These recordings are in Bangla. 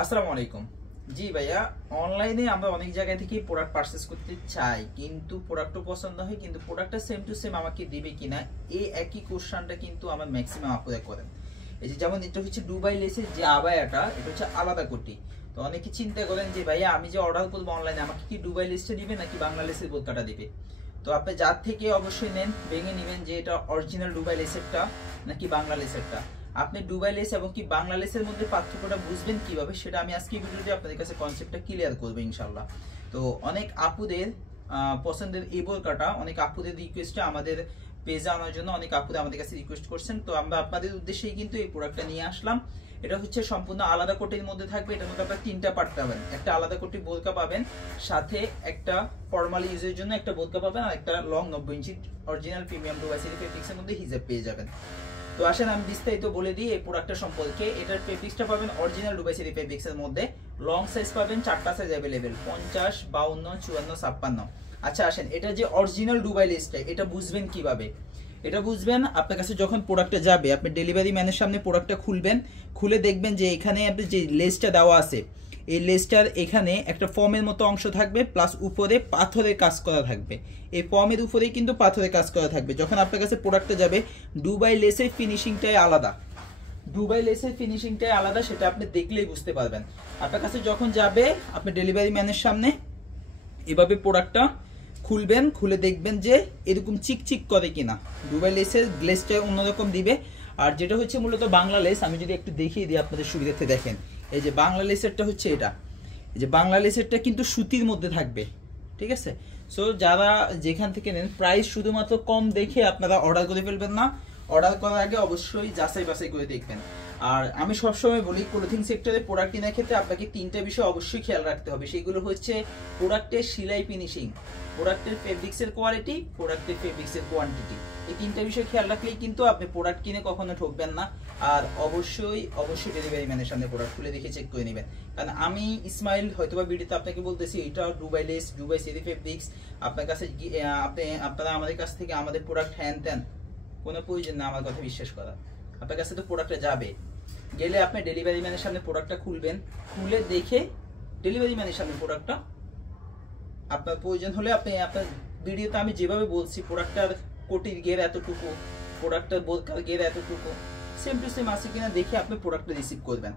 আসসালামু আলাইকুম। জি ভাইয়া, অনলাইনে আমরা অনেক জায়গা থেকে প্রোডাক্ট পারচেজ করতে চাই, কিন্তু প্রোডাক্টও পছন্দ হয়, কিন্তু প্রোডাক্টটা সেম টু সেম আমাকে দিবে কিনা এই একই কোশ্চেনটা কিন্তু আমার ম্যাক্সিমাম আপুরা করেন। এই যে যেমন এটা হচ্ছে দুবাই লেসের যে আবায়াটা, এটা হচ্ছে আলাদা কোটি। তো অনেকে চিন্তা করেন যে ভাইয়া আমি যে অর্ডার করবো অনলাইনে আমাকে কি দুবাই লেসটা দিবে নাকি বাংলাদেশের বোরকাটা দিবে। তো আপনি যার থেকে অবশ্যই নেন ভেঙে নেবেন যে এটা অরিজিনাল দুবাই লেসেরটা নাকি বাংলাদেশেরটা। আপনি দুবাই লেস এবং কি বাংলাদেশের মধ্যে পার্থক্যটা বুঝবেন কিভাবে, সেটা আমি আজকে ভিডিওতে আপনাদের কাছে কনসেপ্টটা ক্লিয়ার করবো ইনশাল্লাহ। তো অনেক আপুদের পছন্দের এই বোরকাটা, অনেক আপুদের রিকোয়েস্টে আমাদের পেজে আনার জন্য অনেক আপুদের আমাদের কাছে রিকোয়েস্ট করছেন। তো আমরা আপনাদের উদ্দেশ্যেই কিন্তু এই প্রোডাক্টটা নিয়ে আসলাম। এটা হচ্ছে সম্পূর্ণ আলাদা কোটির মধ্যে থাকবে। এটার মধ্যে আপনারা তিনটা পার্ট পাবেন। একটা আলাদা কোটি বোরকা পাবেন, সাথে একটা ফর্মাল ইউজের জন্য একটা বোরকা পাবেন, আর একটা লং 90 ইঞ্চি অরিজিনাল প্রিমিয়াম দুবাই ফেব্রিক্সের মধ্যে হিজাব পেয়ে যাবেন। তো আসেন আমি বিস্তারিত বলে দিই এই প্রোডাক্টটা সম্পর্কে। এটার ফেব্রিক্সটা পাবেন অরিজিনাল দুবাই ফেব্রিক্সের মধ্যে। লং সাইজ পাবেন, চারটা সাইজ অ্যাভেলেবেল, 50, 52, 54, 56। আচ্ছা আসেন, এটা যে অরিজিনাল দুবাই লেসটা এটা বুঝবেন কিভাবে। এটা বুঝবেন আপনার কাছে যখন প্রোডাক্টটা যাবে, আপনি ডেলিভারি ম্যানের সামনে প্রোডাক্টটা খুলবেন, খুলে দেখবেন যে এখানে আপনি যে লেসটা দেওয়া আছে, এই লেসটার এখানে একটা ফর্মের মতো অংশ থাকবে, প্লাস উপরে পাথরের কাজ করা থাকবে। এই ফর্মের উপরেই কিন্তু পাথরের কাজ করা থাকবে। যখন আপনার কাছে প্রোডাক্টটা যাবে, দুবাই লেসের ফিনিশিংটাই আলাদা, দুবাই লেসের ফিনিশিংটাই আলাদা, সেটা আপনি দেখলেই বুঝতে পারবেন। আপনার কাছে যখন যাবে, আপনি ডেলিভারি ম্যানের সামনে এভাবে প্রোডাক্টটা খুলবেন, খুলে দেখবেন যে এরকম চিকচিক করে কিনা। দুবাই লেসের গ্লেসটা অন্যরকম দিবে। আর যেটা হচ্ছে মূলত বাংলা লেস, আমি যদি একটু দেখিয়ে দিই আপনাদের সুবিধার্থে, দেখেন এই যে বাংলা লেসেরটা হচ্ছে এটা, এই যে বাংলা লেসেরটা কিন্তু সুতির মধ্যে থাকবে, ঠিক আছে। সো যারা যেখান থেকে নেন, প্রাইস শুধুমাত্র কম দেখে আপনারা অর্ডার করে ফেলবেন না, অর্ডার করার আগে অবশ্যই যাচাই বাছাই করে দেখবেন। আর আমি সবসময় বলি, ক্লোথিং সেক্টরে প্রোডাক্ট কেনার ক্ষেত্রে আপনাকে তিনটা বিষয় অবশ্যই খেয়াল রাখতে হবে। সেগুলো হচ্ছে প্রোডাক্টের সেলাই ফিনিশিং, প্রোডাক্টের ফেব্রিক্সের কোয়ালিটি, প্রোডাক্টের ফেব্রিক্সের কোয়ান্টিটি। এই তিনটা বিষয় খেয়াল রাখলেই কিন্তু আপনি প্রোডাক্ট কিনে কখনো ঠকবেন না। আর অবশ্যই অবশ্যই ডেলিভারি ম্যানের সামনে প্রোডাক্ট খুলে দেখে চেক করে নেবেন। কারণ আমি ইসমাইল হয়তোবা ভিডিওতে আপনাকে বলতেছি এটা দুবাই লেস, দুবাই সেরি ফেব্রিক্স, আপনার কাছে আপনারা আমাদের কাছ থেকে আমাদের প্রোডাক্ট হ্যান ত্যান, কোনো প্রয়োজন না আমার কথা বিশ্বাস করা। আপনার কাছে তো প্রোডাক্টটা যাবে, গেলে আপনি ডেলিভারি ম্যানের সামনে প্রোডাক্টটা খুলবেন, খুলে দেখে ডেলিভারি ম্যানের সামনে প্রোডাক্টটা আপনার প্রয়োজন হলে আপনি আপনার ভিডিওতে আমি যেভাবে বলছি, প্রোডাক্টটার কোটির গের এতটুকু, প্রোডাক্টটার বোরকার গের এতটুকু, সেম টু সেম আছে কিনা দেখে আপনি প্রোডাক্টটা রিসিভ করবেন।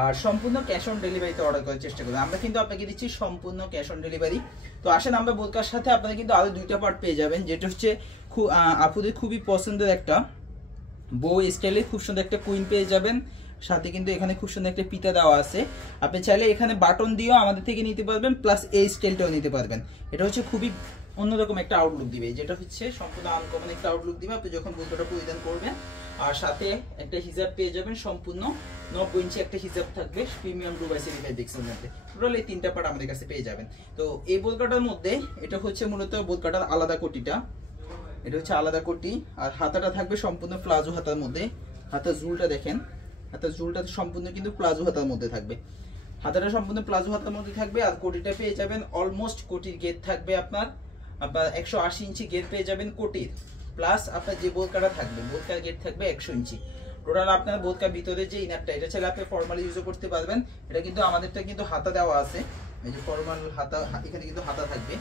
আর সম্পূর্ণ ক্যাশ অন ডেলিভারিতে অর্ডার করার চেষ্টা করবেন। আমরা কিন্তু আপনাকে দিচ্ছি সম্পূর্ণ ক্যাশ অন ডেলিভারি। তো আসেন, আমরা বোরকার সাথে আপনারা কিন্তু আরো দুইটা পার্ট পেয়ে যাবেন, যেটা হচ্ছে আপুদের খুবই পছন্দের একটা বউ স্টাইলে খুব সুন্দর একটা কুইন পেয়ে যাবেন। সাথে কিন্তু এখানে খুব সুন্দর একটা পিতা দেওয়া আছে। আপনি চাইলে এখানে বাটন দিয়েও আমাদের থেকে নিতে পারবেন, প্লাস এই স্টাইলটাও নিতে পারবেন। এটা হচ্ছে খুবই অন্যরকম একটা আউটলুক দিবে, যেটা হচ্ছে সম্পূর্ণ আনকমন একটা আউটলুক দিবে আপনি যখন বোরকাটা পরিধান করবেন। আর সাথে একটা হিজাব পেয়ে যাবেন, সম্পূর্ণ 90 ইঞ্চি একটা হিজাব থাকবে প্রিমিয়াম দুবাই সেরি ফেব্রিক্সের মধ্যে। টোটাল এই তিনটা পার্ট আমাদের কাছে পেয়ে যাবেন। তো এই বোরকাটার মধ্যে এটা হচ্ছে মূলত বোরকাটার আলাদা কোটিটা, এটা হচ্ছে আলাদা কোটি। আর হাতাটা থাকবে সম্পূর্ণ প্লাজো হাতার মধ্যে। হাতার ঝুলটা দেখেন, হাতার ঝুলটা সম্পূর্ণ কিন্তু প্লাজো হাতার মধ্যে থাকবে, হাতাটা সম্পূর্ণ প্লাজো হাতার মধ্যে থাকবে। আর কোটিটা পেয়ে যাবেন অলমোস্ট কোটির গেট থাকবে আপনার 180 ইঞ্চি গেট পেয়ে যাবেন কোটির, প্লাস আপনার যে বোরকাটা থাকবে বোরকার গেট থাকবে 100 ইঞ্চি। টোটাল আপনার বোরকার ভিতরে যে ইনারটা, এটা চাইলে আপনি ফর্মালি ইউজও করতে পারবেন। এটা কিন্তু আমাদেরটা কিন্তু হাতা দেওয়া আছে, এই যে ফর্মাল হাতা, এখানে কিন্তু হাতা থাকবে,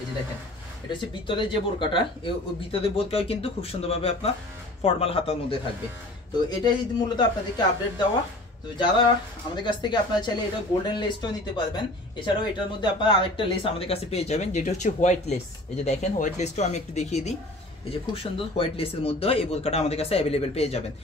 এই যে দেখেন। এটা হচ্ছে ভিতরে যে বোরকাটা, ওই ভিতরে বোরকাও কিন্তু খুব সুন্দরভাবে আপনার ফর্মাল হাতার মধ্যে থাকবে। তো এটাই মূলত আপনাদেরকে আপডেট দেওয়া। তো যারা আমাদের কাছ থেকে আপনারা চাইলে এটা গোল্ডেন লেসটাও নিতে পারবেন। এছাড়াও এটার মধ্যে আপনারা আরেকটা লেস আমাদের কাছে পেয়ে যাবেন, যেটা হচ্ছে হোয়াইট লেস। এই যে দেখেন হোয়াইট লেসটাও আমি একটু দেখিয়ে দিই। এই যে খুব সুন্দর হোয়াইট লেসের মধ্যে এই বোরকাটা আমাদের কাছে অ্যাভেলেবেল পেয়ে যাবেন।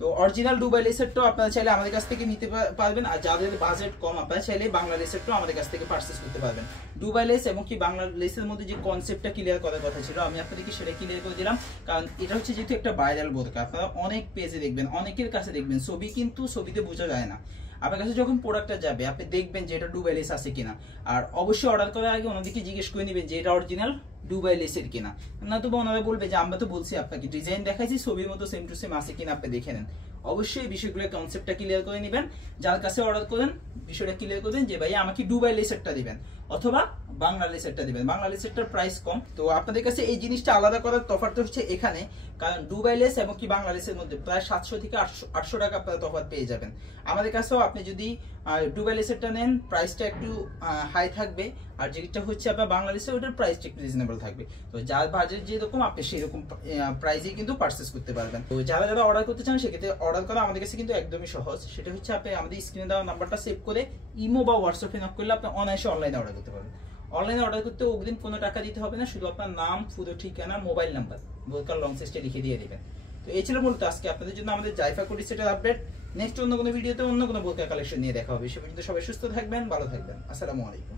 তো অরিজিনাল দুবাই লেসেরটাও আপনারা চাইলে আমাদের কাছ থেকে নিতে পারবেন। আর যাদের বাজেট কম, আপনারা চাইলে বাংলা লেসেরটাও আমাদের কাছ থেকে পারচেজ করতে পারবেন। দুবাই লেস এবং কি বাংলা লেসের মধ্যে যে কনসেপ্টটা ক্লিয়ার করার কথা ছিল, আমি আপনাদেরকে সেটা ক্লিয়ার করে দিলাম। কারণ এটা হচ্ছে যেহেতু একটা ভাইরাল বোরকা, আপনারা অনেক পেজে দেখবেন, অনেকের কাছে দেখবেন, ছবি কিন্তু ছবিতে বোঝা যায় না। আপনার কাছে যখন প্রোডাক্টটা যাবে, আপনি দেখবেন যে এটা দুবাই লেস আছে কিনা। আর অবশ্যই অর্ডার করার আগে ওনাদেরকে জিজ্ঞেস করে নেবেন যে এটা অরিজিনাল দুবাই লেসের কিনা। না তো ওনারা বলবে যে আমরা তো বলছি আপনাকে, ডিজাইন দেখাইছি, ছবির মতো সেম টু সেম আছে কিনা আপনি দেখে নেন। অবশ্যই বিষয়গুলো কনসেপ্টটা ক্লিয়ার করে নেবেন। যার কাছে অর্ডার করেন বিষয়টা ক্লিয়ার করবেন যে ভাই আমাকে দুবাই লেসেরটা দিবেন, অথবা বাংলালি সেটটা দিবেন। বাংলালি সেটটার প্রাইস কম, তো আপনাদের কাছে এই জিনিসটা আলাদা করার তফাৎ হচ্ছে এখানে, কারণ দুবাই লেস এবং কি বাংলাদেশের মধ্যে প্রায় 700 থেকে 800 টাকা আপনারা তফাৎ পেয়ে যাবেন। আমাদের কাছেও আপনি যদি দুবাই লেসেরটা নেন প্রাইসটা একটু হাই থাকবে, আর যেটা হচ্ছে আপনার বাংলাদেশে ওটার প্রাইসটা একটু রিজনেবল থাকবে। তো যার বাজেট যেরকম আপনি সেরকম প্রাইসেই কিন্তু পারচেস করতে পারবেন। তো যারা যারা অর্ডার করতে চান সেক্ষেত্রে অর্ডার করা আমাদের কাছে কিন্তু একদমই সহজ। সেটা হচ্ছে আপনি আমাদের স্ক্রিনে দেওয়া নাম্বারটা সেভ করে ইমো বা হোয়াটসঅ্যাপে নক করলে আপনি অনায়াসে অনলাইনে অর্ডার করতে পারবেন। অনলাইনে অর্ডার করতে অগ্রিম কোনো টাকা দিতে হবে না, শুধু আপনার নাম, পুরো ঠিকানা, মোবাইল নাম্বার বোরকার লং সাইজটা লিখে দিয়ে দিবেন। তো এই ছিল মূলত আজকে আপনাদের জন্য আমাদের জাইফা কোটি সেটের আপডেট। নেক্সট অন্য কোনো ভিডিওতে অন্য কোনো বোরকা কালেকশন নিয়ে দেখা হবে। সে পর্যন্ত সবাই সুস্থ থাকবেন, ভালো থাকবেন। আসসালামু আলাইকুম।